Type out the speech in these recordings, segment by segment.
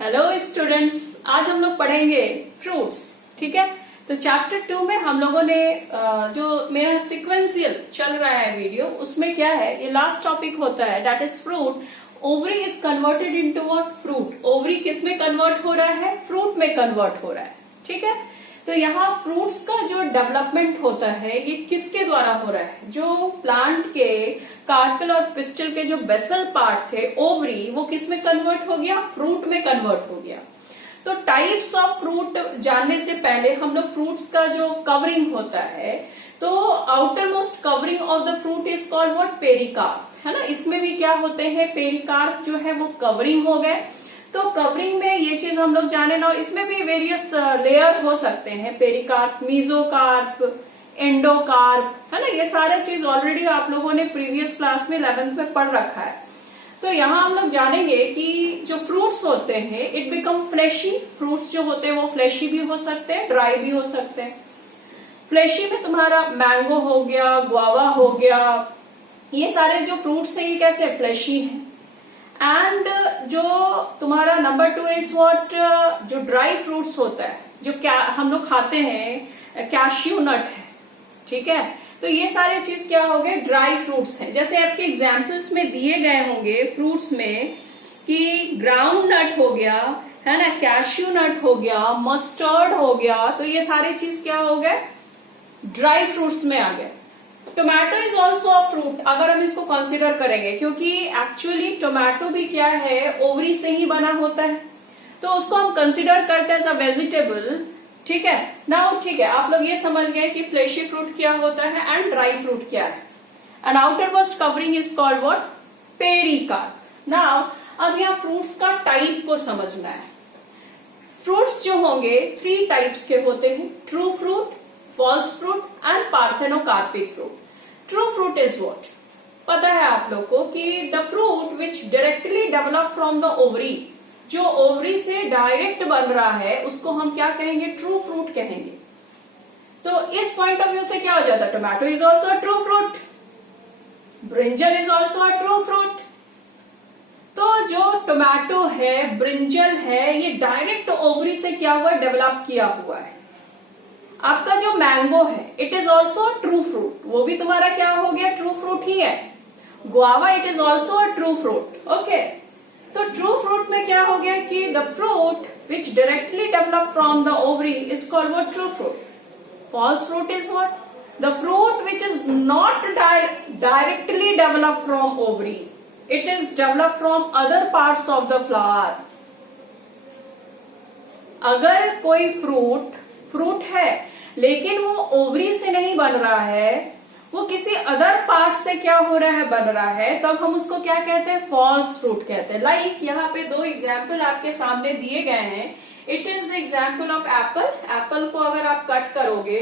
Hello students, आज हम लोग पढ़ेंगे फ्रूट्स। ठीक है, तो चैप्टर 2 में हम लोगों ने जो मेरा सिक्वेंशियल चल रहा है वीडियो, उसमें क्या है, ये लास्ट टॉपिक होता है, that is fruit. Ovary is converted into what? Fruit. Ovary किस में कन्वर्ट हो रहा है? फ्रूट में कन्वर्ट हो रहा है। ठीक है, तो यहाँ फ्रूट्स का जो डेवलपमेंट होता है ये किसके द्वारा हो रहा है? जो प्लांट के कार्पेल और पिस्टल के जो बेसल पार्ट थे, ओवरी, वो किस में कन्वर्ट हो गया? फ्रूट में कन्वर्ट हो गया। तो टाइप्स ऑफ फ्रूट जानने से पहले हम लोग फ्रूट्स का जो कवरिंग होता है, तो outer most covering of the fruit is called what? Pericarp, है ना। इसमें भी क्या होते हैं? पेरिकार्प जो है वो कवरिंग हो गए। तो कवरिंग में ये चीज हम लोग जाने ना, इसमें भी वेरियस लेयर हो सकते हैं, पेरिकार्प, मीजोकार्प, एंडोकार्प, है ना। ये सारे चीज ऑलरेडी आप लोगों ने प्रीवियस क्लास में 11th में पढ़ रखा है। तो यहाँ हम लोग जानेंगे कि जो फ्रूट्स होते हैं इट बिकम फ्लैशी। फ्रूट्स जो होते हैं वो फ्लैशी भी हो सकते हैं, ड्राई भी हो सकते हैं। फ्लैशी में तुम्हारा मैंगो हो गया, गुआवा हो गया, ये सारे जो फ्रूट्स हैं ये कैसे? फ्लैशी हैं। एंड जो तुम्हारा नंबर 2 इज व्हाट? जो ड्राई फ्रूट्स होता है, जो क्या हम लोग खाते हैं, कैश्यू नट है। ठीक है, तो ये सारे चीज क्या हो गए? ड्राई फ्रूट्स हैं। जैसे आपके एग्जाम्पल्स में दिए गए होंगे फ्रूट्स में कि ग्राउंड नट हो गया, है ना, कैश्यू नट हो गया, मस्टर्ड हो गया, तो ये सारे चीज क्या हो गए? ड्राई फ्रूट्स में आ गए। Tomato is also a fruit, अगर हम इसको कंसिडर करेंगे, क्योंकि एक्चुअली टोमेटो भी क्या है? ओवरी से ही बना होता है, तो उसको हम कंसिडर करते हैं एज अ वेजिटेबल। ठीक है ना, ठीक है, आप लोग ये समझ गए कि फ्लैशी फ्रूट क्या होता है एंड ड्राई फ्रूट क्या है। And outer most covering is called what? Pericarp. Now अब यहाँ फ्रूट्स का टाइप को समझना है। फ्रूट्स जो होंगे 3 टाइप्स के होते हैं, true fruit, false fruit and parthenocarpic fruit. True fruit is what? पता है आप लोग को कि the fruit which directly develop from the ovary, जो ओवरी से डायरेक्ट बन रहा है उसको हम क्या कहेंगे? ट्रू फ्रूट कहेंगे। तो इस पॉइंट ऑफ व्यू से क्या हो जाता है? Tomato is also a true fruit, brinjal is also a true fruit. तो जो टोमेटो है, ब्रिंजल है, ये डायरेक्ट ओवरी से क्या हुआ? डेवलप किया हुआ है। आपका जो मैंगो है it is also true fruit, वो भी तुम्हारा क्या हो गया? ट्रू फ्रूट ही है। Guava it is also a true fruit. Okay, तो ट्रू फ्रूट में क्या हो गया कि the fruit which directly develop from the ovary is called what? True fruit. False fruit is what? The fruit which is not directly develop from ovary, it is develop from other parts of the flower. अगर कोई fruit है लेकिन वो ovary से नहीं बन रहा है, वो किसी अदर पार्ट से क्या हो रहा है? बन रहा है, तब हम उसको क्या कहते हैं? फॉल्स फ्रूट कहते हैं। लाइक यहाँ पे 2 एग्जाम्पल आपके सामने दिए गए हैं। It is the example of Apple. Apple को अगर आप कट करोगे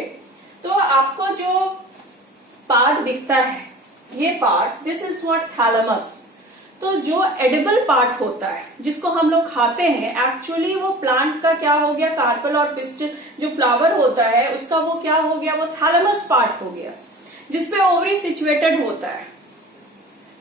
तो आपको जो पार्ट दिखता है, ये part, this is what? Thalamus. तो जो एडिबल पार्ट होता है जिसको हम लोग खाते हैं, एक्चुअली वो प्लांट का क्या हो गया? कार्पेल और पिस्टल जो फ्लावर होता है उसका वो क्या हो गया? वो थैलेमस पार्ट हो गया, जिसपे ओवरी सिचुएटेड होता है।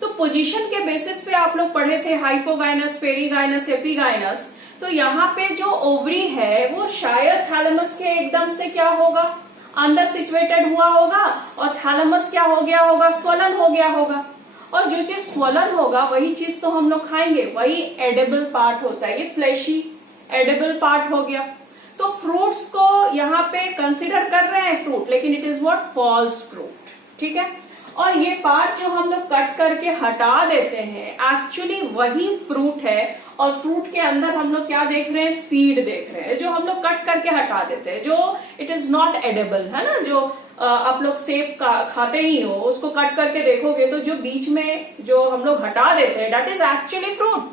तो पोजीशन के बेसिस पे आप लोग पढ़े थे हाइपोगाइनस, पेरीगाइनस, एपीगाइनस। तो यहाँ पे जो ओवरी है वो शायद थैलेमस के एकदम से क्या होगा? अंदर सिचुएटेड हुआ होगा, और थैलेमस क्या हो गया होगा? स्वलन हो गया होगा। और जो चीज स्वलन होगा वही चीज तो हम लोग खाएंगे, वही एडिबल पार्ट होता है। ये फ्लैशी एडिबल पार्ट हो गया। तो फ्रूट्स को यहाँ पे कंसिडर कर रहे हैं फ्रूट, लेकिन it is what? False fruit. ठीक है, और ये पार्ट जो हम लोग कट करके हटा देते हैं, एक्चुअली वही फ्रूट है। और फ्रूट के अंदर हम लोग क्या देख रहे हैं? सीड देख रहे हैं, जो हम लोग कट करके हटा देते हैं, जो इट इज नॉट एडिबल, है ना। जो आप लोग सेब खाते ही हो, उसको कट करके देखोगे तो जो बीच में जो हम लोग हटा देते हैं, दैट इज एक्चुअली फ्रूट,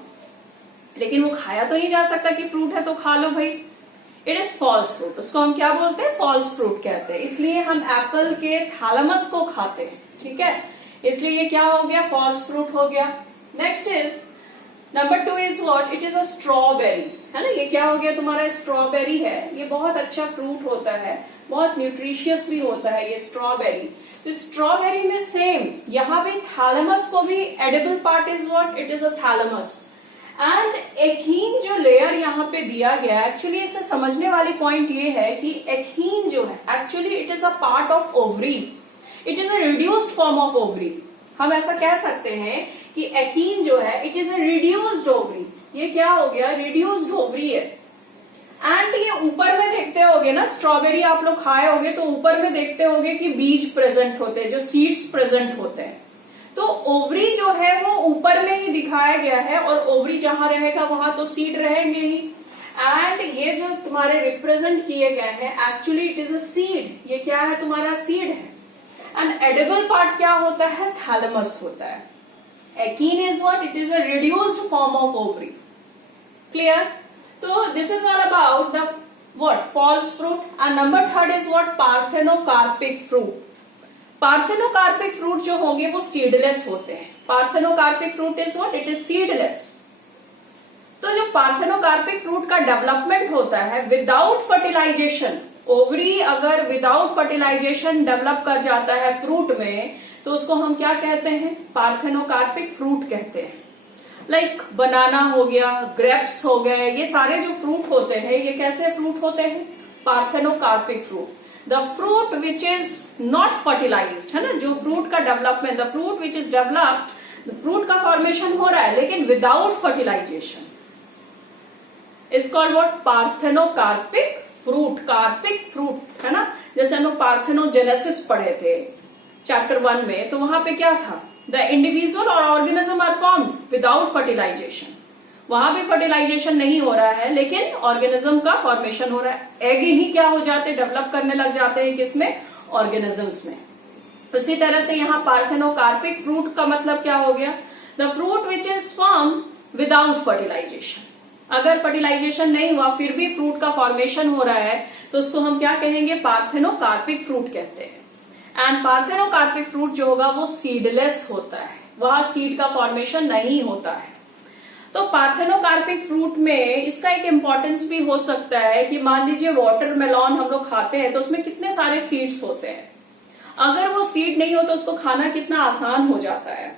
लेकिन वो खाया तो नहीं जा सकता कि फ्रूट है तो खा लो भाई। इट इज फॉल्स फ्रूट, उसको हम क्या बोलते हैं? फॉल्स फ्रूट कहते हैं। इसलिए हम एप्पल के थैलेमस को खाते हैं। ठीक है, इसलिए ये क्या हो गया? फॉल्स फ्रूट हो गया। Next is number 2 is what? It is a strawberry, है ना। ये क्या हो गया तुम्हारा? स्ट्रॉबेरी है। ये बहुत अच्छा फ्रूट होता है, बहुत न्यूट्रिशियस भी होता है ये स्ट्रॉबेरी। तो स्ट्रॉबेरी में सेम, यहाँ भी थैलेमस को भी edible part is what? It is a thalamus. And achene जो लेयर यहाँ पे दिया गया है, एक्चुअली इसे समझने वाली पॉइंट ये है कि एकीन जो है actually it is a part of ovary, it is a reduced form of ovary. हम ऐसा कह सकते हैं कि एकीन जो है it is a reduced ovary. ये क्या हो गया, रिड्यूस्ड ओवरी है। एंड ये ऊपर में देखते होगे ना, स्ट्रॉबेरी आप लोग खाए होगे तो ऊपर में देखते होगे कि बीज प्रेजेंट होते हैं, जो सीड्स प्रेजेंट होते हैं। तो ओवरी जो है वो ऊपर में ही दिखाया गया है, और ओवरी जहां रहेगा वहां तो सीड रहेंगे ही। एंड ये जो तुम्हारे रिप्रेजेंट किए गए हैं actually it is a seed. ये क्या है, तुम्हारा सीड है। एंड एडिबल पार्ट क्या होता है, थैलेमस होता है। Achene is what, it is a reduced form of ovary. Clear? तो this is all about the what false fruit। and number third is what, parthenocarpic fruit। Parthenocarpic fruit जो होंगे वो seedless होते हैं। Parthenocarpic fruit is what, it is seedless. तो जो parthenocarpic fruit का development होता है विदाउट फर्टिलाइजेशन, ओवरी अगर विदाउट फर्टिलाइजेशन डेवलप कर जाता है फ्रूट में तो उसको हम क्या कहते हैं, पार्थेनोकार्पिक फ्रूट कहते हैं। लाइक बनाना हो गया, ग्रेप्स हो गए, ये सारे जो फ्रूट होते हैं ये कैसे फ्रूट होते हैं, parthenocarpic fruit. The fruit which is not fertilized, है ना, जो फ्रूट का development, the fruit which is developed, fruit का फॉर्मेशन हो रहा है लेकिन without fertilization, is called what, parthenocarpic fruit. Carpic fruit, है ना, जैसे हम लोग पार्थेनोजेनेसिस पढ़े थे चैप्टर 1 में, तो वहां पे क्या था, द इंडिविजुअल और organism are formed without fertilisation. वहां भी फर्टिलाइजेशन नहीं हो रहा है लेकिन ऑर्गेनिज्म का फॉर्मेशन हो रहा है। एग ही क्या हो जाते, डेवलप करने लग जाते हैं, किसमें, ऑर्गेनिजम्स में। उसी तरह से यहाँ पार्थेनोकार्पिक फ्रूट का मतलब क्या हो गया, the fruit which is form without fertilisation. अगर फर्टिलाइजेशन नहीं हुआ फिर भी फ्रूट का फॉर्मेशन हो रहा है तो उसको हम क्या कहेंगे, पार्थेनोकार्पिक फ्रूट कहते हैं। एंड पार्थेनोकार्पिक फ्रूट जो होगा वो सीडलेस होता है, वहां सीड का फॉर्मेशन नहीं होता है। तो पार्थेनोकार्पिक फ्रूट में इसका एक इम्पोर्टेंस भी हो सकता है कि मान लीजिए वाटरमेलॉन हम लोग खाते हैं तो उसमें कितने सारे सीड्स होते हैं, अगर वो सीड नहीं हो तो उसको खाना कितना आसान हो जाता है।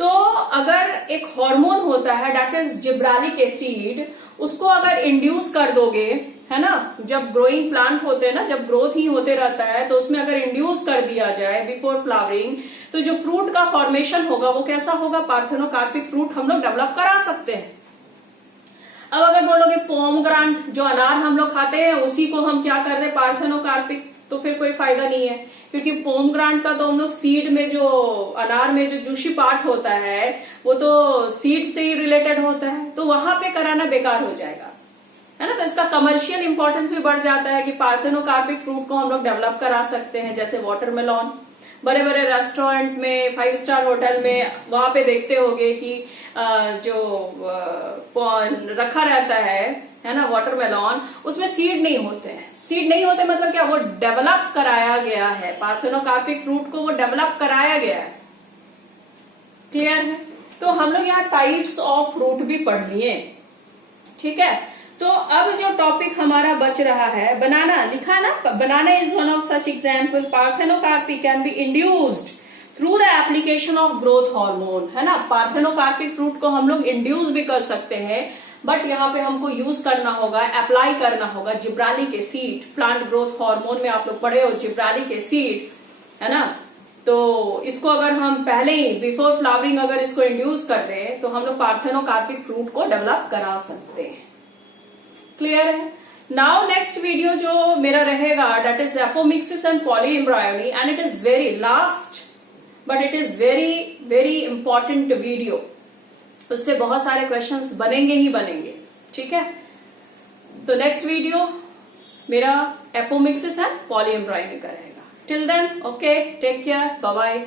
तो अगर एक हार्मोन होता है दैट इज जिब्रालिक एसिड, उसको अगर इंड्यूस कर दोगे, है ना, जब ग्रोइंग प्लांट होते हैं ना, जब ग्रोथ ही होते रहता है तो उसमें अगर इंड्यूस कर दिया जाए बिफोर फ्लावरिंग, तो जो फ्रूट का फॉर्मेशन होगा वो कैसा होगा, पार्थेनोकार्पिक फ्रूट हम लोग डेवलप करा सकते हैं। अब अगर बोलोगे पोमग्रांट, जो अनार हम लोग खाते हैं उसी को हम क्या कर रहे, पार्थेनोकार्पिक, तो फिर कोई फायदा नहीं है, क्योंकि पोमग्रांट का तो हम लोग सीड में, जो अनार में जो जूशी पार्ट होता है वो तो सीड से ही रिलेटेड होता है, तो वहां पे कराना बेकार हो जाएगा, है ना। तो इसका कमर्शियल इंपॉर्टेंस भी बढ़ जाता है कि पार्थेनोकार्पिक फ्रूट को हम लोग डेवलप करा सकते हैं। जैसे वाटरमेलॉन, बड़े बड़े रेस्टोरेंट में, 5 स्टार होटल में, वहां पे देखते होगे कि जो रखा रहता है ना वाटरमेलॉन, उसमें सीड नहीं होते हैं। सीड नहीं होते मतलब क्या, वो डेवलप कराया गया है, पार्थेनोकार्पिक फ्रूट को वो डेवलप कराया गया है। क्लियर है? तो हम लोग यहाँ टाइप्स ऑफ फ्रूट भी पढ़ लिए, ठीक है। तो अब जो टॉपिक हमारा बच रहा है, बनाना, लिखा ना, banana is one of such example. Parthenocarpic can be induced through the application of growth hormone, है ना। पार्थेनोकार्पिक फ्रूट को हम लोग इंड्यूस भी कर सकते हैं, बट यहाँ पे हमको यूज करना होगा, अप्लाई करना होगा जिब्रालिक एसिड। प्लांट ग्रोथ हार्मोन में आप लोग पढ़े हो जिब्रालिक एसिड, है ना। तो इसको अगर हम पहले ही बिफोर फ्लावरिंग अगर इसको इंड्यूस कर दें तो हम लोग पार्थेनोकार्पिक फ्रूट को डेवलप करा सकते हैं। क्लियर है? नाउ नेक्स्ट वीडियो जो मेरा रहेगा that is apomixis and polyembryony, and it is very last but it is very very important video. उससे बहुत सारे क्वेश्चंस बनेंगे ही बनेंगे, ठीक है। तो नेक्स्ट वीडियो मेरा एपोमिक्सिस एंड पॉलीएम्ब्रायोनी का रहेगा। Till then, okay, take care, bye bye.